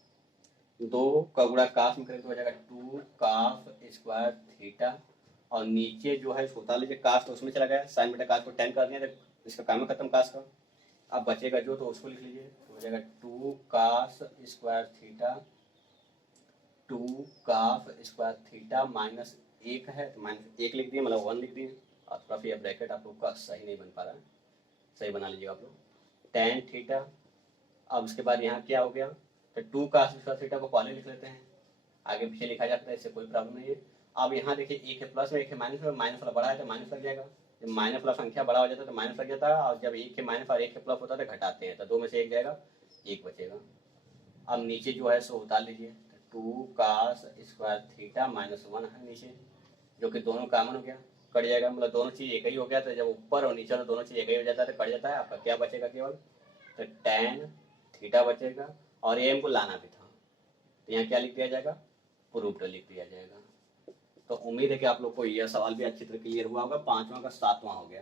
दो का गुणा काफ में करेंगे तो हो जाएगा टू काफ स्क्वायर थीटा। और नीचे जो है इसको उतार लीजिए, काफ तो उसमें चला गया, साइन बटा काफ को टेन कर दिया तो इसका काम है खत्म काफ का। अब बचेगा जो, तो उसको लिख लीजिए, तो हो जाएगा two cos square theta, two cos square theta minus एक है तो माइनस एक लिख दिए, मतलब वन लिख दिए। और थोड़ा फिर ब्रैकेट आप लोग का सही नहीं बन पा रहा है, सही बना लीजिएगा आप लोग, टेन थीटा। अब उसके बाद यहाँ क्या हो गया, तो टू कास स्क्वायर थीटा को पहले लिख लेते हैं, आगे पीछे लिखा जाता है, इससे कोई प्रॉब्लम नहीं है। अब यहाँ देखिए एक है प्लस में, एक है माइनस में, माइनस वाला बड़ा है तो माइनस लग जाएगा। जब माइनस वाला संख्या बड़ा हो जाता है तो माइनस लग जाता है, और जब एक है माइनस और एक है प्लस होता है तो घटाते हैं, तो दो में से एक जाएगा, एक बचेगा। अब नीचे जो है सो उतार लीजिए, two cos square theta minus one है नीचे, जो कि दोनों कॉमन हो गया, कट जाएगा, मतलब दोनों चीज एक ही हो गया। तो जब ऊपर और नीचे दोनों चीज एक ही हो जाता है तो कट जाता है, आपका क्या बचेगा केवल, तो टेन थीटा बचेगा। और ये हमको लाना भी था, तो यहाँ क्या लिख दिया जाएगा, प्रूफ्ड लिख दिया जाएगा। तो उम्मीद है कि आप लोग को यह सवाल भी अच्छी तरह क्लियर हुआ होगा। पांचवा का सातवां हो गया,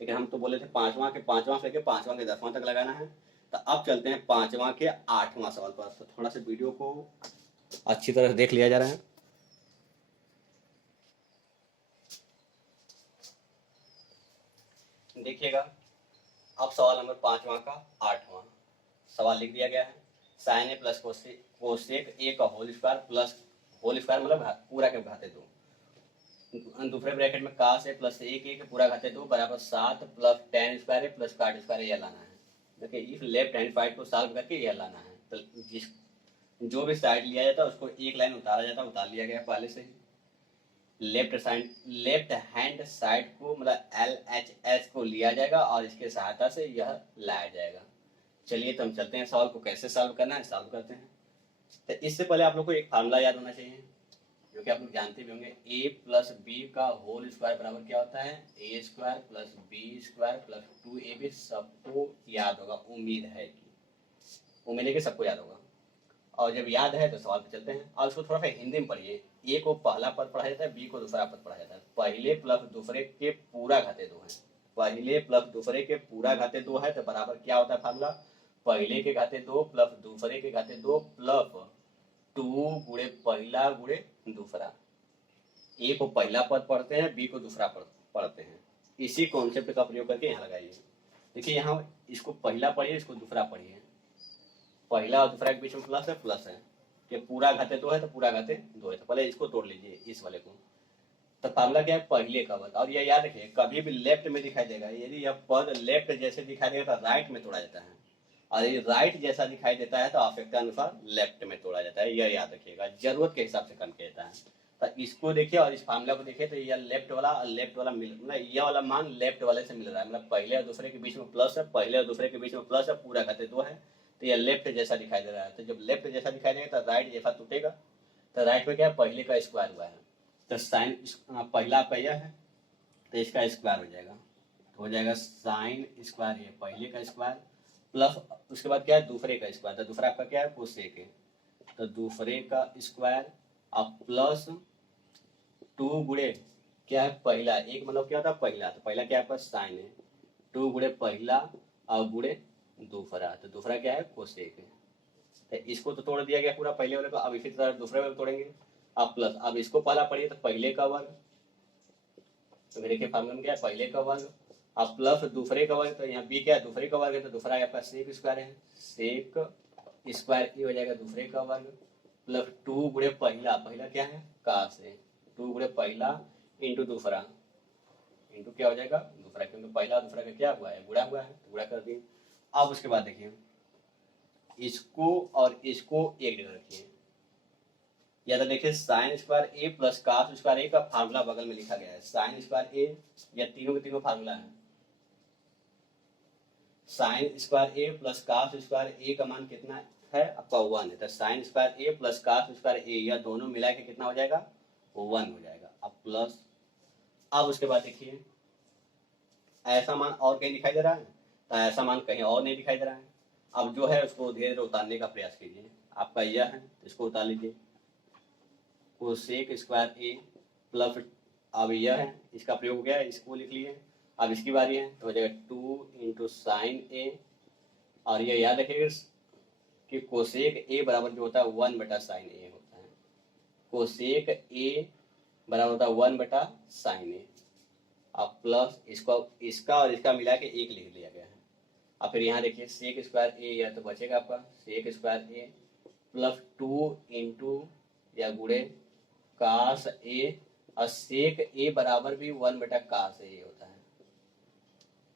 लेकिन हम तो बोले थे पांचवा से लेकर पांचवा के दसवां तक लगाना है। तो अब चलते हैं पांचवा के आठवां सवाल पर। तो थोड़ा सा वीडियो को अच्छी तरह से देख लिया जा रहा है। देखिएगा, अब सवाल नंबर पांचवा का आठवां सवाल लिख दिया गया है, sine A plus cosec A का whole square plus whole square मतलब पूरा के घाते दो, दूसरे ब्रैकेट में कास ए प्लस एक ए के पूरा घाते दो बराबर सात प्लस टेन स्क्वायर ए प्लस काट स्क्वायर यह लाना है। देखिए इस लेफ्ट हैंड साइड को सॉल्व करके यह लाना है। तो जिस जो भी साइड लिया जाता है उसको एक लाइन उतारा जाता है, उतार लिया गया पहले से ही। लेफ्ट हैंड साइड को मतलब LHS को लिया जाएगा और इसके सहायता से यह लाया जाएगा। चलिए तो हम चलते हैं, सवाल को कैसे सॉल्व करना है सॉल्व करते हैं। तो इससे पहले आप लोग को एक फार्मूला याद होना चाहिए, जो कि आप लोग जानते भी होंगे, a प्लस बी का होल स्क्वायर बराबर क्या होता है, A square plus B square plus 2ab। सबको याद होगा, उम्मीद है कि सबको याद होगा। और जब याद है तो सवाल पे चलते हैं, और उसको थोड़ा सा हिंदी में पढ़िए। ए को पहला पद पढ़ा जाता है, बी को दूसरा पद पढ़ा जाता है। पहले प्लस दूसरे के पूरा घाते दो है, पहले प्लस दूसरे के पूरा घाते दो है तो बराबर क्या होता है फार्मूला, पहले के घाते दो प्लस दूसरे के घाते दो प्लस टू गुणे पहला गुणे दूसरा। ए को पहला पद पढ़ते हैं, बी को दूसरा पद पढ़ते हैं। इसी कॉन्सेप्ट का प्रयोग करके यहाँ लगाइए। देखिए यहाँ इसको पहला पढ़िए, इसको दूसरा पढ़िए। पहला और दूसरा के बीच में प्लस है कि पूरा घाते दो है तो पूरा घाते दो है, तो पहले इसको तोड़ लीजिए इस वाले को। तो फार्मूला क्या है, पहले का पद। और ये याद रखिए कभी भी लेफ्ट में दिखाई देगा, यदि यह पद लेफ्ट जैसे दिखाई देगा तो राइट में तोड़ा जाता है, और ये राइट जैसा दिखाई देता है तो आवश्यकता अनुसार लेफ्ट में तोड़ा जाता है। यह याद रखिएगा, जरूरत के हिसाब से काम किया जाता है। तो इसको देखिए और इस फार्मूला को देखिए, तो यह लेफ्ट वाला मतलब यह वाला मान लेफ्ट वाले से मिल रहा है, मतलब पहले और दूसरे के बीच में प्लस है, पहले और दूसरे के बीच में प्लस है, पूरा घाते दो है, तो यह लेफ्ट जैसा दिखाई दे रहा है। तो जब लेफ्ट जैसा दिखाई देगा तो राइट जैसा टूटेगा। तो राइट में क्या है, पहले का स्क्वायर हुआ है, तो साइन पहला आपका यह है तो इसका स्क्वायर हो जाएगा, तो हो जाएगा साइन स्क्वायर ये पहले का स्क्वायर प्लस उसके बाद क्या है, दूसरे का स्क्वायर। तो दूसरा आपका क्या है, कोसेक है, तो दूसरे का स्क्वायर अब प्लस टू गुणे क्या है, पहला एक मतलब क्या होता है पहला, तो पहला क्या है आपका साइन है, टू गुणे पहला और गुणे दूसरा, तो दूसरा क्या है कोसेक है। तो इसको तो तोड़ दिया गया पूरा पहले वाले को, अब इसी तरह दूसरे वाले तोड़ेंगे। अब प्लस, अब इसको पहला पढ़िए तो पहले का वर्ग, तो देखिए फार्मूला में क्या है, पहले का वर्ग अब प्लस दूसरे का वर्ग, तो यहाँ बी क्या है दूसरे का वर्ग है, तो दूसरा आपका सेक स्क्वायर है, सेक स्क्वायर ये हो जाएगा दूसरे का वर्ग प्लस टू गुणे पहला, पहला क्या है कास है, टू गुणे पहला इंटू दूसरा, इंटू क्या हो जाएगा दूसरा, क्योंकि पहला दूसरा का क्या हुआ है गुणा हुआ है, तो गुणा कर दिए। अब उसके बाद देखिए इसको और इसको एक जगह रखिए, या तो देखिए साइन स्क्वायर ए प्लस कास स्क्वायर ए का फार्मूला बगल में लिखा गया है, साइन स्क्वायर ए, या तीनों के तीनों फार्मूला है, साइन स्क्वायर ए प्लस कास स्क्वायर ए का मान कितना है आपका वन है, तो साइन स्क्वायर ए प्लस कास स्क्वायर ए यह दोनों मिला के कितना हो जाएगा वन हो जाएगा। अब प्लस अब उसके बाद देखिए ऐसा मान और कहीं दिखाई दे रहा है, तो ऐसा मान कहीं और नहीं दिखाई दे रहा है। अब जो है उसको धीरे धीरे उतारने का प्रयास कीजिए। आपका यह है तो इसको उतार लीजिए, कोसेक स्क्वायर ए प्लस, अब यह है इसका प्रयोग हो गया, इसको लिख लिए। अब इसकी बारी है तो हो जाएगा 2 × साइन ए, और ये याद रखिएगा कि कोसेक ए बराबर जो होता है 1/साइन ए होता है। कोसेक ए बराबर होता है 1/साइन ए। अब प्लस इसका और इसका मिला के 1 लिख लिया गया है। अब फिर यहाँ देखिए सेक स्क्वायर ए, या तो बचेगा आपका सेक स्क्वायर ए प्लस 2 × या गुणे कास ए, और सेक ए बराबर भी 1/कास ए होता है।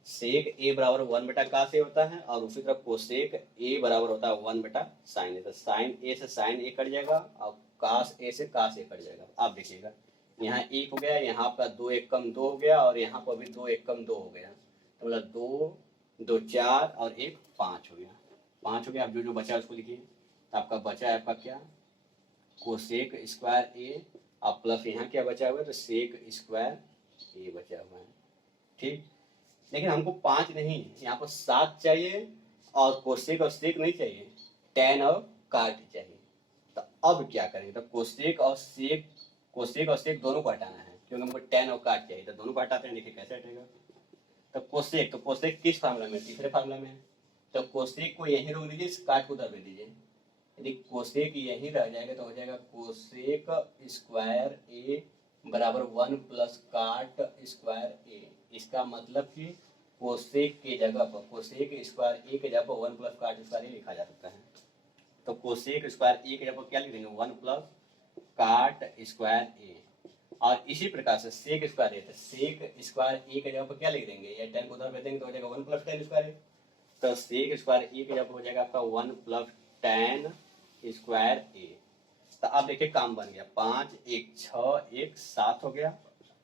सेक ए बराबर 1/कास ए होता है, और उसी तरह कोसेक ए बराबर होता है 1/साइन ए। तो साइन ए से साइन ए कट जाएगा और कास ए से कास ए कट जाएगा। आप देखिएगा यहाँ 1 हो गया, यहाँ आपका 2 1 कम 2 हो गया, और यहाँ पर भी 2 1 कम 2 हो गया, तो मतलब 2 2 4 और 1 5 हो गया, 5 हो गया। अब जो जो बचा उसको लिखिए। तो आपका बचा है आपका क्या, कोसेक स्क्वायर ए, और प्लस यहाँ क्या बचा हुआ है, तो सेक स्क्वायर ए बचा हुआ है। ठीक, लेकिन हमको 5 नहीं, यहाँ पर 7 चाहिए, और कोसेक और सेक नहीं चाहिए, tan और काट चाहिए। तो अब क्या करेंगे, तो कोसेक और सेक दोनों को हटाना है, क्योंकि हमको tan और काट चाहिए। तो दोनों को हटाते हैं, देखिए कैसे हटेगा। तो कोसेक किस फार्मूला में, तीसरे फार्मूला में। तो कोसेक को यहीं रोक दीजिए, काट को उधर दे दीजिए। यदि कोसेक यहीं रह जाएगा तो हो जाएगा कोसेक स्क्वायर ए बराबर 1 + काट स्क्वायर ए। इसका मतलब कि कोसेक की जगह पर, कोसेक स्क्वायर ए की जगह पर 1 + काट स्क्वायर ए लिखा जा सकता है। तो कोसेक स्क्वायर ए की जगह पर क्या लिख देंगे, 1 + काट स्क्वायर ए। और इसी प्रकार से सेक स्क्वायर ए, तो सेक स्क्वायर ए की जगह पर क्या लिख देंगे, या tan को उधर भेज देंगे तो हो जाएगा 1 + tan स्क्वायर ए। तो सेक स्क्वायर ए की जगह पर हो जाएगा आपका 1 + tan स्क्वायर ए। तो अब देखिए काम बन गया, 5 1 6 1 7 हो गया।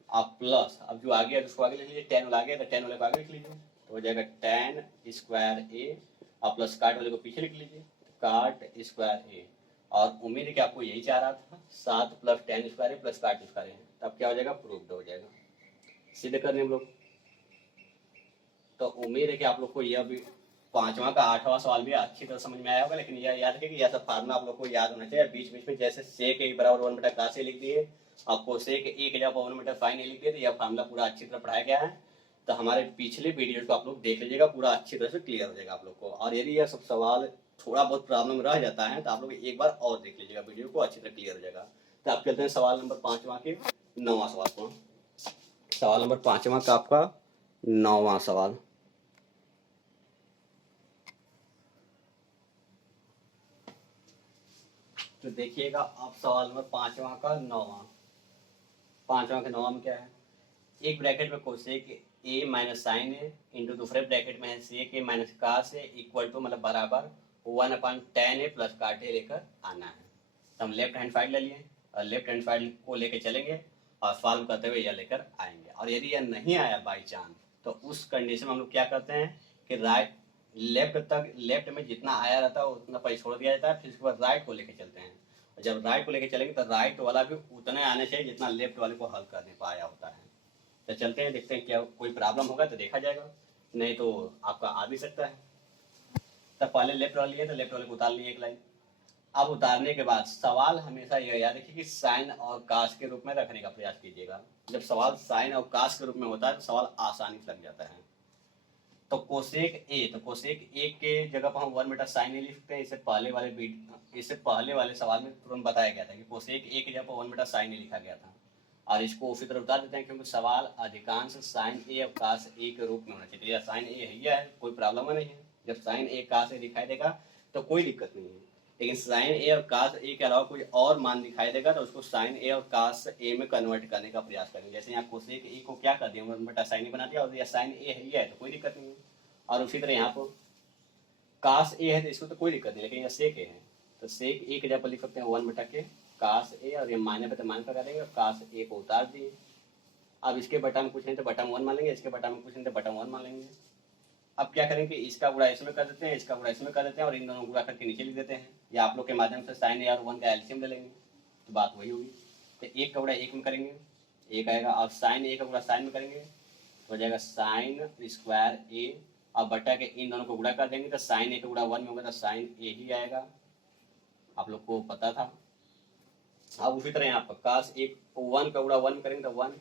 अब प्लस, अब जो आगे है उसको आगे लिख लीजिए, tan वाला आ गया तो tan वाले को आगे लिख लीजिए, तो हो जाएगा tan स्क्वायर ए, और प्लस काट वाले को पीछे लिख लीजिए, काट स्क्वायर ए। और उम्मीद है कि आपको यही चाह रहा था, 7 + tan स्क्वायर ए प्लस काट स्क्वायर ए, तब क्या हो जाएगा, प्रूव्ड हो जाएगा। सिद्ध कर रहे हम लोग। तो उम्मीद है कि आप लोग को यह भी 5वां का 8वां सवाल भी अच्छी तरह समझ में आया होगा। लेकिन यह याद रखिए कि यह सब फार्मूला आप लोग को याद होना चाहिए। बीच बीच में जैसे सेक ए बराबर 1/कास ए लिख दिए, और कोसेक ए के जगह 1/साइन ए लिख दिए, तो यह फार्मूला पूरा अच्छी तरह पढ़ाया गया है। तो हमारे पिछले वीडियो को आप लोग देख लीजिएगा, पूरा अच्छी तरह से क्लियर हो जाएगा आप लोग को। और यदि यह सब सवाल थोड़ा बहुत प्रॉब्लम रह जाता है तो आप लोग एक बार और देख लीजिएगा, वीडियो को अच्छी तरह क्लियर हो जाएगा। तो आप चलते हैं सवाल नंबर 5वां के 9वां सवाल को। सवाल नंबर 5वां का आपका 9वां सवाल। तो देखिएगा अब सवाल नंबर 5वां का 9वां। 5वां के 9वां में क्या है, एक ब्रैकेट में cosec A minus sine A into दूसरे ब्रैकेट में है sec A minus cos A equal to, मतलब बराबर 1/tan ए प्लस काट ए लेकर आना है। तो हम लेफ्ट हैंड साइड ले लिए, और लेफ्ट हैंड साइड को लेकर चलेंगे और सॉल्व करते हुए यह लेकर आएंगे। और यदि यह नहीं आया बाई चांस, तो उस कंडीशन में हम लोग क्या करते हैं कि लेफ्ट में जितना आया रहता है उतना पैसा छोड़ दिया जाता है, फिर उसके बाद राइट को लेकर चलते हैं। और जब राइट को लेकर चलेंगे तो राइट वाला भी उतना आना चाहिए जितना लेफ्ट वाले को हल करने को आया होता है। तो चलते हैं, देखते हैं क्या कोई प्रॉब्लम होगा तो देखा जाएगा, नहीं तो आपका आ भी सकता है। तो पहले लेफ्ट वाला लिए तो लेफ्ट वाले को उतार लिए एक लाइन। अब उतारने के बाद सवाल हमेशा यह याद रखिए कि साइन और कास के रूप में रखने का प्रयास कीजिएगा। जब सवाल साइन और कास के रूप में होता है तो सवाल आसानी से लग जाता है। तो कोसेक ए के जगह पर हम 1/साइन ए लिखते हैं। इससे पहले वाले सवाल में तुरंत बताया गया था कि कोसेक ए की जगह पर 1/साइन ए लिखा गया था, और इसको उसी तरह उतार देते हैं क्योंकि सवाल अधिकांश साइन ए और कास ए के रूप में होना चाहिए। या साइन ए है, कोई प्रॉब्लम नहीं है। जब साइन ए कास ए दिखाई देगा तो कोई दिक्कत नहीं है, लेकिन साइन ए और कास ए के अलावा कोई और मान दिखाई देगा तो उसको साइन ए और कास ए में कन्वर्ट करने का प्रयास करेंगे। जैसे यहाँ कोसेक ए को क्या कर दिया, 1/साइन ए बना दिया, और यह साइन ए है तो कोई दिक्कत नहीं है। और उसी तरह यहाँ पर कास ए है तो इसको तो कोई दिक्कत नहीं, लेकिन यह सेक ए है तो सेक ए के जगह लिख सकते हैं 1/के कास ए, और ये मायने पे तो मान पर करेंगे, और कास ए को उतार दिए। अब इसके बटा में कुछ नहीं तो बटा 1 मान लेंगे, इसके बटा में कुछ नहीं तो बटा 1 मान लेंगे। अब क्या करेंगे, इसका गुणा इसमें कर देते हैं, इसका गुणा इसमें कर देते हैं, और इन दोनों गुणा करके नीचे लिख देते हैं, या आप लोग के माध्यम से साइन ए और 1 का एलसीएम ले लेंगे तो बात वही होगी। तो 1 का गुणा 1 में करेंगे, एक आएगा। और साइन ए का गुणा साइन में करेंगे तो हो जाएगा साइन स्क्वायर ए, और बटा के इन दोनों को गुणा कर देंगे तो साइन ए का गुणा 1 में होगा तो साइन ए ही आएगा, आप लोग को पता था। अब उसी तरह यहाँ पर काश एक 1 का गुणा 1 में करेंगे तो 1,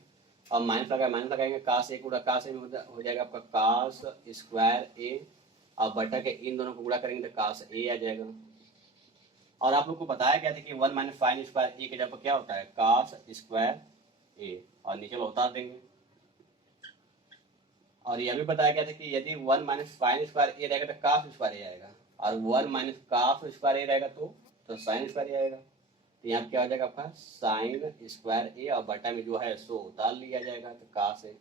और माइनस लगाएंगे काश एक गुणा काश ए में हो जाएगा आपका काश स्क्वायर ए, और बटा के इन दोनों को गुणा करेंगे तो काश ए आ जाएगा। और आप लोग को बताया गया था कि 1 माइनस साइन स्क्वायर ए के जगह पर क्या होता है काश स्क्वायर ए, और नीचे उतार देंगे। और यह भी बताया गया था कि यदि 1 माइनस साइन स्क्वायर ए रहेगा तो काश स्क्वायर ए आएगा, और 1 माइनस काश स्क्वायर ए रहेगा तो साइन स्क्वायर ए आएगा। तो यहाँ क्या हो जाएगा आपका साइन स्क्वायर ए, और बटा में जो है सो उतार लिया जाएगा तो काश ए।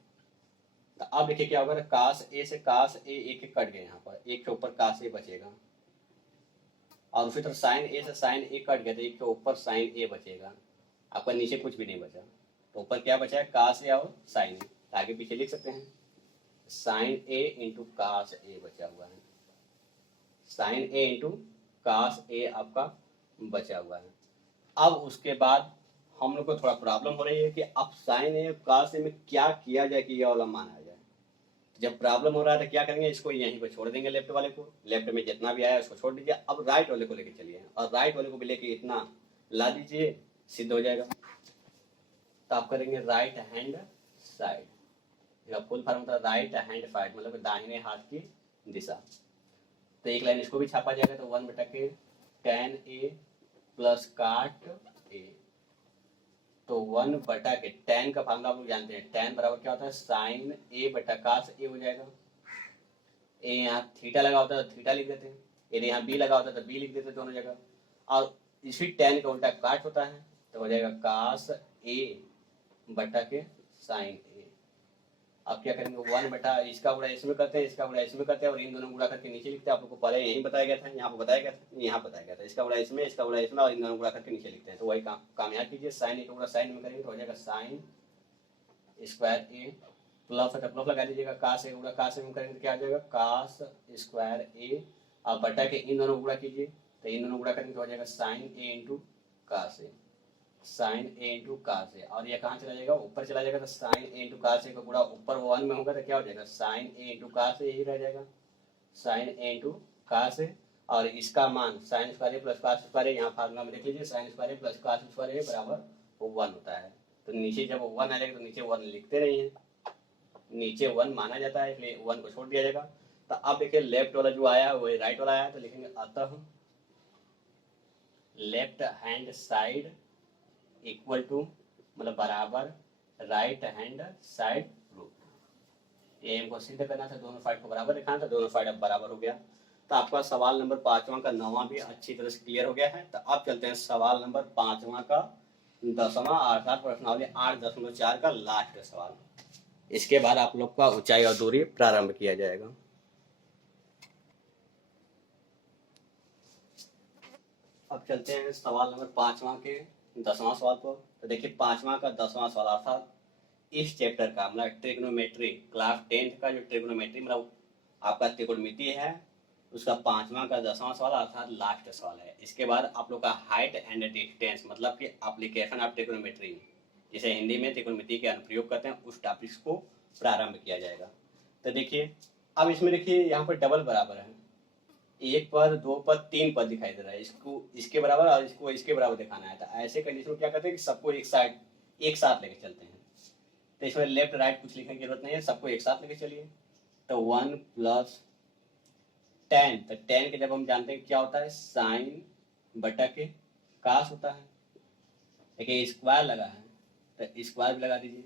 तो अब देखिए क्या होगा, काश ए से काश ए एक कट गए, यहाँ पर एक के ऊपर काश ए बचेगा, और उसी तरह साइन ए से साइन ए कट गया तो एक के ऊपर साइन ए बचेगा, आपका नीचे कुछ भी नहीं बचा। तो ऊपर क्या बचा है काश ए और साइन ए, आगे पीछे लिख सकते हैं साइन ए इंटू काश ए बचा हुआ है, साइन ए इंटू काश ए आपका बचा हुआ है। अब उसके बाद हम लोग को थोड़ा प्रॉब्लम हो रही है कि अब साइन ए काश ए में क्या किया जाए कि यह वाला मान आ जाए। जब प्रॉब्लम हो रहा है तो क्या करेंगे, इसको यहीं पर छोड़ देंगे, लेफ्ट वाले को, लेफ्ट में जितना भी आया उसको छोड़ दीजिए। अब राइट वाले को लेके चलिए, और राइट वाले को भी लेके इतना ला दीजिए, सिद्ध हो जाएगा। तो आप करेंगे right hand side, full form होता है राइट हैंड साइड, मतलब दाहिने हाथ की दिशा। तो एक लाइन इसको भी छापा जाएगा तो 1 बटा के tan ए प्लस काट ए, तो 1 बटा के tan का फॉर्मूला आप लोग जानते हैं, tan बराबर क्या होता है साइन ए बटा काश ए हो जाएगा। ए यहाँ थीटा लगा होता है तो थीटा लिख देते हैं, यदि यहाँ बी लगा होता है तो बी लिख देते दोनों जगह, और इसी tan का उल्टा काट होता है तो हो जाएगा काश ए बटा के साइन ए। अब क्या करेंगे 1 बटा इसका गुणा इसमें करते हैं, इसका गुणा इसमें करते हैं, और इन दोनों गुणा करके नीचे लिखते हैं। आप लोग को पहले यही बताया गया था, यहाँ पे बताया गया था, यहाँ बताया गया था, इसका गुणा इसमें, इसका गुणा इसमें, और इन दोनों गुणा करके नीचे लिखते हैं। तो वही काम यहाँ कीजिए, साइन ए का गुणा साइन में करेंगे तो हो जाएगा साइन स्क्वायर ए, प्लस प्लस लगा दीजिएगा, काश ए गुणा काश में करेंगे तो क्या आ जाएगा काश स्क्वायर ए, और बटा के इन दोनों गुणा कीजिए, तो इन दोनों गुणा करेंगे तो हो जाएगा साइन ए इंटू काश ए, साइन ए इंटू काश ए। और ये कहाँ चला जाएगा ऊपर चला जाएगा, तो साइन ए इंटू काश ए का गुणा ऊपर 1 में होगा तो क्या हो जाएगा साइन ए इंटू काश ए ही रह जाएगा, साइन ए इंटू काश ए। और इसका मान साइन स्क्वायर ए प्लस काश स्क्वायर ए, यहाँ फार्मूला में देख लीजिए साइन स्क्वायर ए प्लस काश स्क्वायर ए बराबर 1 होता है। तो नीचे जब 1 आ जाएगा तो नीचे 1 लिखते नहीं है, नीचे 1 माना जाता है, इसलिए 1 को छोड़ दिया जाएगा। तो अब देखिए लेफ्ट वाला जो आया वही राइट वाला आया, तो लिखेंगे अतः left hand side equal to मतलब बराबर राइट हैंड साइड रूट। ये हमको सिद्ध करना था, दोनों साइड को बराबर दिखाना था, दोनों साइड अब बराबर हो गया। तो आपका सवाल नंबर 5वां का 9वां भी अच्छी तरह से क्लियर हो गया है। तो अब चलते हैं सवाल नंबर 5वां का 10वां अर्थात प्रश्नावली 8.4 का लास्ट सवाल। इसके बाद आप लोग का ऊंचाई और दूरी प्रारंभ किया जाएगा। अब चलते हैं सवाल नंबर 5वां के 10वां सवाल को। तो देखिए 5वां का 10वां सवाल अर्थात इस चैप्टर का मतलब ट्रिग्नोमेट्री क्लास 10th का जो ट्रिग्नोमेट्री मतलब आपका त्रिकोणमिति है उसका 5वां का 10वां सवाल अर्थात लास्ट सवाल है। इसके बाद आप लोग का हाइट एंड डिस्टेंस मतलब कि एप्लीकेशन ऑफ ट्रिग्नोमेट्री, जिसे हिंदी में त्रिकोणमिति के अनुप्रयोग करते हैं, उस टॉपिक्स को प्रारंभ किया जाएगा। तो देखिए अब इसमें देखिए यहाँ पर डबल बराबर है, 1 पद 2 पद 3 पद दिखाई दे रहा है, इसको इसके बराबर और इसको इसके बराबर दिखाना है। तो ऐसे कंडीशन में क्या करते हैं कि सबको एक साथ लेके चलते हैं। तो इसमें लेफ्ट राइट कुछ लिखने की जरूरत नहीं है, सबको एक साथ लेके चलिए। तो 1 प्लस tan, तो tan के जब हम जानते हैं क्या होता है साइन बटा के काश होता है, देखिए स्क्वायर लगा है तो स्क्वायर भी लगा दीजिए।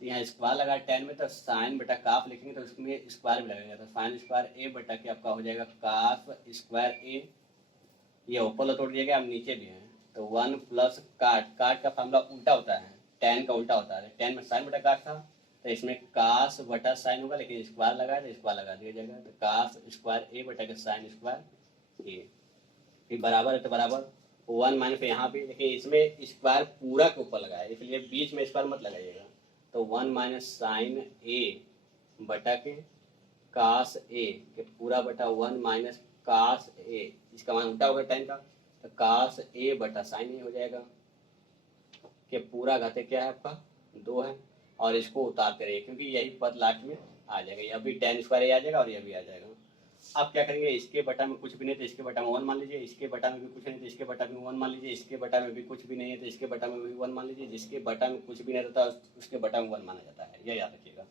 तो यहाँ स्क्वायर लगा tan में, तो साइन बटा काफ लिखेंगे तो उसमें स्क्वायर भी लगेगा, तो साइन स्क्वायर ए बटा के आपका हो जाएगा काफ स्क्वायर ए। ये ऊपर तोड़ दिया गया, अब नीचे भी है। तो 1 प्लस काट का फॉर्मूला उल्टा होता है, tan का उल्टा होता है। tan में साइन बटा काश था तो इसमें काश बटा साइन होगा, लेकिन स्क्वायर लगा है तो स्क्वायर लगा दिया जाएगा। तो काश स्क्वायर ए बटा के साइन स्क्वायर ए, फिर बराबर है तो बराबर 1 माइनस यहाँ भी, लेकिन इसमें स्क्वायर पूरा के ऊपर लगा है इसलिए बीच में स्क्वायर मत लगाइएगा। तो 1 माइनस साइन ए बटा के काश ए के पूरा बटा 1 माइनस काश ए, इसका मान उल्टा होगा tan का, तो काश ए बटा साइन ए हो जाएगा। के पूरा घाते क्या है आपका 2 है, और इसको उतारते रहिए क्योंकि यही पद लास्ट में आ जाएगा। ये भी tan स्क्वायर आ जाएगा और ये भी आ जाएगा। अब क्या करेंगे, इसके बटा में कुछ भी नहीं तो इसके बटा में 1 मान लीजिए, इसके बटा में भी कुछ नहीं तो इसके बटा में 1 मान लीजिए, इसके बटा में भी कुछ भी नहीं है तो इसके बटा में भी 1 मान लीजिए, जिसके बटा में कुछ भी नहीं रहता उसके बटा में 1 माना जाता है, यह याद रखिएगा।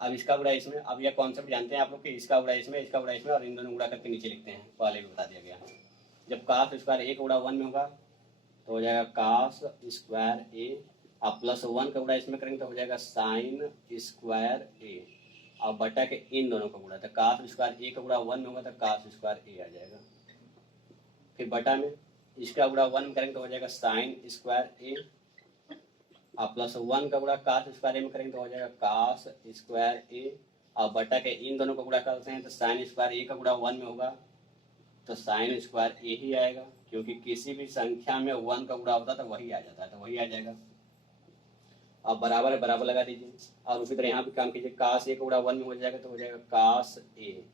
अब इसका गुणा इसमें, अब यह कॉन्सेप्ट जानते हैं आप लोग कि इसका गुणा इसमें, इसका गुणा इसमें, और इन दोनों गुणा करके नीचे लिखते हैं, पहले भी बता दिया गया। जब कास स्क्वायर ए का गुणा 1 में होगा तो हो जाएगा कास स्क्वायर ए, अब प्लस 1 का गुणा इसमें करेंगे तो हो जाएगा साइन स्क्वायर ए, और बटा के इन दोनों का गुणा, तो कास स्क्वायर ए का गुणा 1 में होगा तो कास स्क्वायर ए आ जाएगा। फिर बटा में इसका गुणा 1 में करेंगे तो हो जाएगा साइन स्क्वायर ए, और प्लस 1 का गुणा कास स्क्वायर ए में करेंगे तो हो जाएगा कास स्क्वायर ए, और बटा के इन दोनों का गुणा करते हैं तो साइन स्क्वायर ए का गुणा 1 में होगा तो साइन स्क्वायर ए ही आएगा, क्योंकि किसी भी संख्या में 1 का गुणा होता है तो वही आ जाता है, तो वही आ जाएगा। अब बराबर है, बराबर लगा दीजिए, और उसी तरह यहाँ भी काम कीजिए, कास ए का गुणा 1 में हो जाएगा तो हो जाएगा कास ए,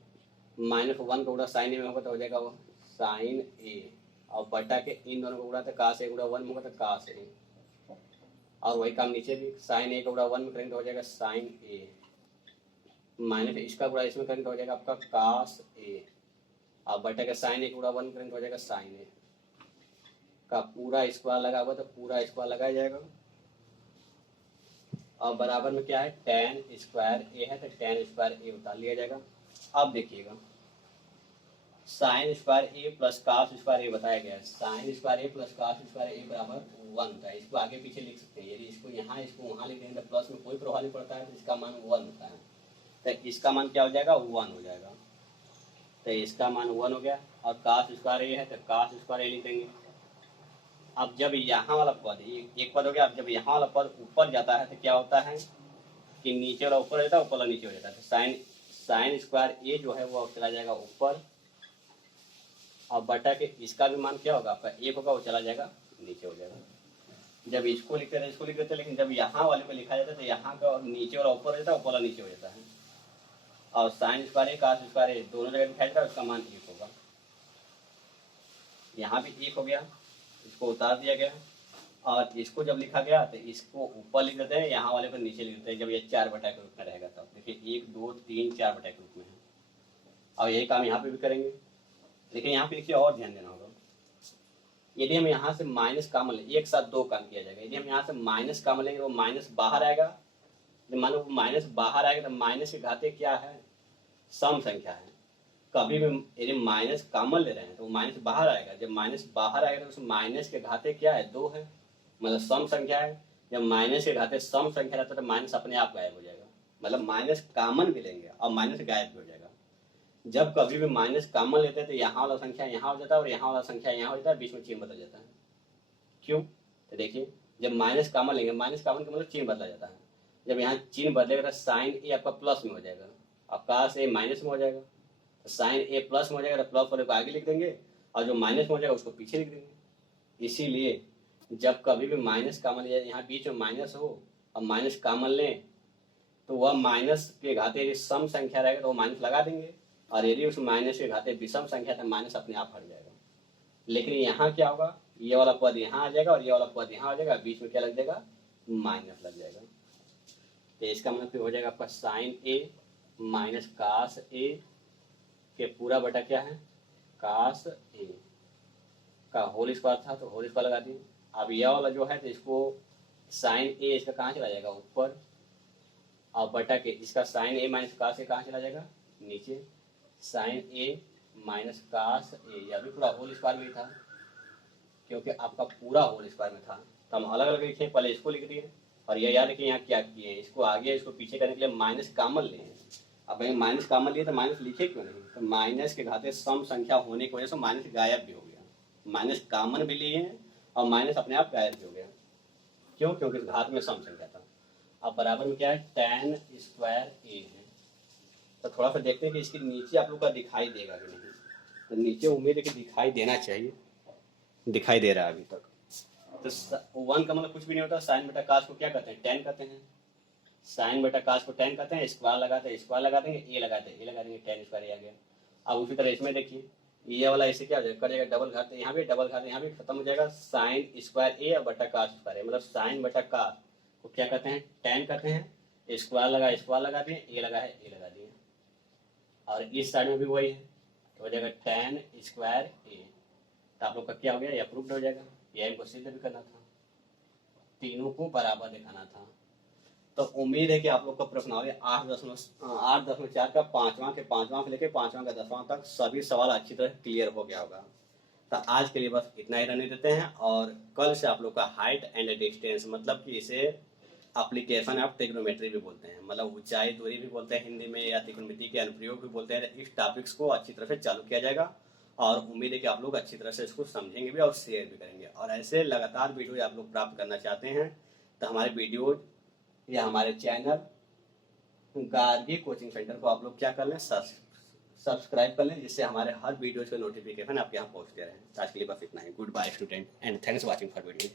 माइनस 1 का गुणा साइन ए में होगा तो हो जाएगा वो साइन ए, और बटा के इन दोनों का गुणा तो कास ए गुणा 1 में होगा तो कास ए, और वही काम नीचे भी साइन ए का गुणा 1 में करेंगे तो हो जाएगा साइन ए, माइनस इसका गुणा इसमें करेंगे तो हो जाएगा आपका कास ए, और बटा के साइन ए का गुणा 1 में करेंगे तो हो जाएगा साइन ए का पूरा स्क्वायर लगा हुआ तो पूरा स्क्वायर लगाया जाएगा। और बराबर में क्या है tan स्क्वायर ए है तो tan स्क्वायर ए उतार लिया जाएगा। अब देखिएगा साइन स्क्वायर ए प्लस कास स्क्वायर ए बताया गया है, साइन स्क्वायर ए प्लस कास स्क्वायर ए बराबर 1 होता है। इसको आगे पीछे लिख सकते हैं, यदि इसको यहाँ इसको वहाँ लिख देंगे तो प्लस में कोई प्रभाव नहीं पड़ता है तो इसका मान 1 होता है, तो इसका मान क्या हो जाएगा 1 हो जाएगा, तो इसका मान 1 हो गया। और कास स्क्वायर ए है तो कास स्क्वायर ए लिख देंगे। अब जब यहाँ वाला पद एक पद हो गया, अब जब यहाँ वाला पद ऊपर जाता है तो क्या होता है कि नीचे वाला ऊपर हो जाता है, ऊपर वाला नीचे हो जाता है, तो साइन स्क्वायर ए जो है वो चला जाएगा ऊपर, और बटा के इसका भी मान क्या होगा आपका 1 होगा, वो चला जाएगा नीचे हो जाएगा। जब इसको लिखते थे इसको लिखते थे, लेकिन जब यहाँ वाले को लिखा जाता है तो यहाँ का और नीचे वाला ऊपर हो जाता है, ऊपर वाला नीचे हो जाता है, और साइन स्क्वायर ए कास स्क्वायर ए दोनों जगह लिखा जाता है, उसका मान 1 होगा। यहाँ भी 1 हो गया, इसको उतार दिया गया, और इसको जब लिखा गया तो इसको ऊपर लिख देते हैं, यहाँ वाले को नीचे लिख देते हैं, जब ये 4 बटा के रूप में रहेगा तब। देखिए 1 2 3 4 बटा के रूप में है, और यही काम यहाँ पे भी करेंगे। लेकिन यहाँ पे देखिए और ध्यान देना होगा, यदि हम यहाँ से माइनस कॉमन लें, एक साथ 2 काम किया जाएगा। यदि हम यहाँ से माइनस कॉमन लेंगे वो माइनस बाहर आएगा, मान लो माइनस बाहर आएगा तो माइनस के घाते क्या है सम संख्या है। कभी भी यदि माइनस कॉमन ले रहे हैं तो माइनस बाहर आएगा, जब माइनस बाहर आएगा तो उस माइनस के घाते क्या है 2 है, मतलब सम संख्या है। जब माइनस के घाते सम संख्या रहता है तो माइनस अपने आप गायब हो जाएगा, मतलब माइनस कॉमन भी लेंगे और माइनस गायब भी हो जाएगा। जब कभी भी माइनस कॉमन लेते हैं तो यहाँ वाला संख्या यहाँ हो जाता है और यहाँ वाला संख्या यहाँ हो जाता है, बीच में चिन्ह बदल जाता है। क्यों, तो देखिए जब माइनस कॉमन लेंगे, माइनस कॉमन का मतलब चिन्ह बदला जाता है। जब यहाँ चिन्ह बदलेगा तो साइन ए आपका प्लस में हो जाएगा और कास ए माइनस में हो जाएगा, तो साइन ए प्लस में हो जाएगा तो प्लस वाले को आगे लिख देंगे और जो माइनस में हो जाएगा उसको पीछे लिख देंगे। इसीलिए जब कभी भी माइनस कॉमन ले, यहाँ बीच में माइनस हो और माइनस कॉमन लें तो वह माइनस के घाते यदि सम संख्या रहेगा तो वो माइनस लगा देंगे, और यदि उस माइनस के घाते विषम संख्या तो माइनस अपने आप हट जाएगा। लेकिन यहाँ क्या होगा, ये वाला पद यहाँ आ जाएगा और ये वाला पद यहाँ आ जाएगा, बीच में क्या लग जाएगा माइनस लग जाएगा। तो इसका मतलब हो जाएगा आपका साइन ए माइनस कास ए के पूरा बटा क्या है कास ए का होल स्क्वायर था तो होल स्क्वायर लगा दिए। अब यह वाला जो है तो इसको साइन ए इसका कहाँ चला जाएगा ऊपर, और बटा के इसका साइन ए माइनस कास ए कहाँ चला जाएगा नीचे, साइन ए माइनस कास ए, यह भी पूरा होल स्क्वायर में था क्योंकि आपका पूरा होल स्क्वायर में था। तो हम अलग अलग लिखे, पहले इसको लिख दिए और यह याद रखिए यहाँ क्या किए, इसको आगे इसको पीछे करने के लिए माइनस कॉमन लिए। अब माइनस कॉमन लिए तो माइनस लिखे क्यों नहीं, तो माइनस के घाते सम संख्या होने की वजह से माइनस गायब भी हो गया, माइनस कॉमन भी लिए हैं और माइनस अपने आप गायब भी हो गया। क्यों, क्योंकि घात में सम संख्या था। अब बराबर में क्या है tan स्क्वायर ए है, तो थोड़ा सा देखते हैं कि इसके नीचे आप लोग का दिखाई देगा कि नहीं, तो नीचे उम्मीद है कि दिखाई देना चाहिए, दिखाई दे रहा है अभी तक। तो 1 का मतलब कुछ भी नहीं होता, साइन बटा कास को क्या कहते हैं tan कहते हैं, साइन बटा कास को tan कहते हैं, स्क्वायर लगाते हैं स्क्वायर लगा देंगे, ए लगाते हैं ए लगा देंगे, tan स्क्वायर आ गया। अब उसी तरह इसमें देखिए ये वाला इसे क्या हो जाएगा, कट जाएगा, डबल घात यहाँ भी डबल घात यहाँ भी खत्म हो जाएगा, साइन स्क्वायर ए और बटा का स्क्वायर ए, मतलब साइन बटा का को क्या कहते हैं, टेन कहते हैं, स्क्वायर लगा दिए, ए लगा है ए लगा दिए, और इस साइड में भी वही है, तो हो जाएगा टेन स्क्वायर ए। तो आप लोग का क्या हो गया, ये अप्रूव्ड हो जाएगा। ये इनको सिद्ध भी करना था, तीनों को बराबर दिखाना था। तो उम्मीद है कि आप लोग का प्रश्नावली 8.4 का पांचवा से लेकर पांचवा का 10वां तक सभी सवाल अच्छी तरह क्लियर हो गया होगा। तो आज के लिए बस इतना ही रहने देते हैं, और कल से आप लोग का हाइट एंड डिस्टेंस, मतलब कि इसे एप्लीकेशन ऑफ ट्रिग्नोमेट्री भी बोलते हैं, मतलब ऊंचाई दूरी भी बोलते हैं हिंदी में, या त्रिकोणमिति के अनुप्रयोग भी बोलते हैं। इस टॉपिक्स को अच्छी तरह से चालू किया जाएगा, और उम्मीद है कि आप लोग अच्छी तरह से इसको समझेंगे भी और शेयर भी करेंगे। और ऐसे लगातार वीडियो आप लोग प्राप्त करना चाहते हैं तो हमारे वीडियो या हमारे चैनल गार्गी कोचिंग सेंटर को आप लोग क्या कर लें, सब्सक्राइब कर लें, जिससे हमारे हर वीडियो के नोटिफिकेशन आपके यहाँ पहुँचते रहें। आज के लिए बस इतना ही। Good bye student and thanks for watching for video.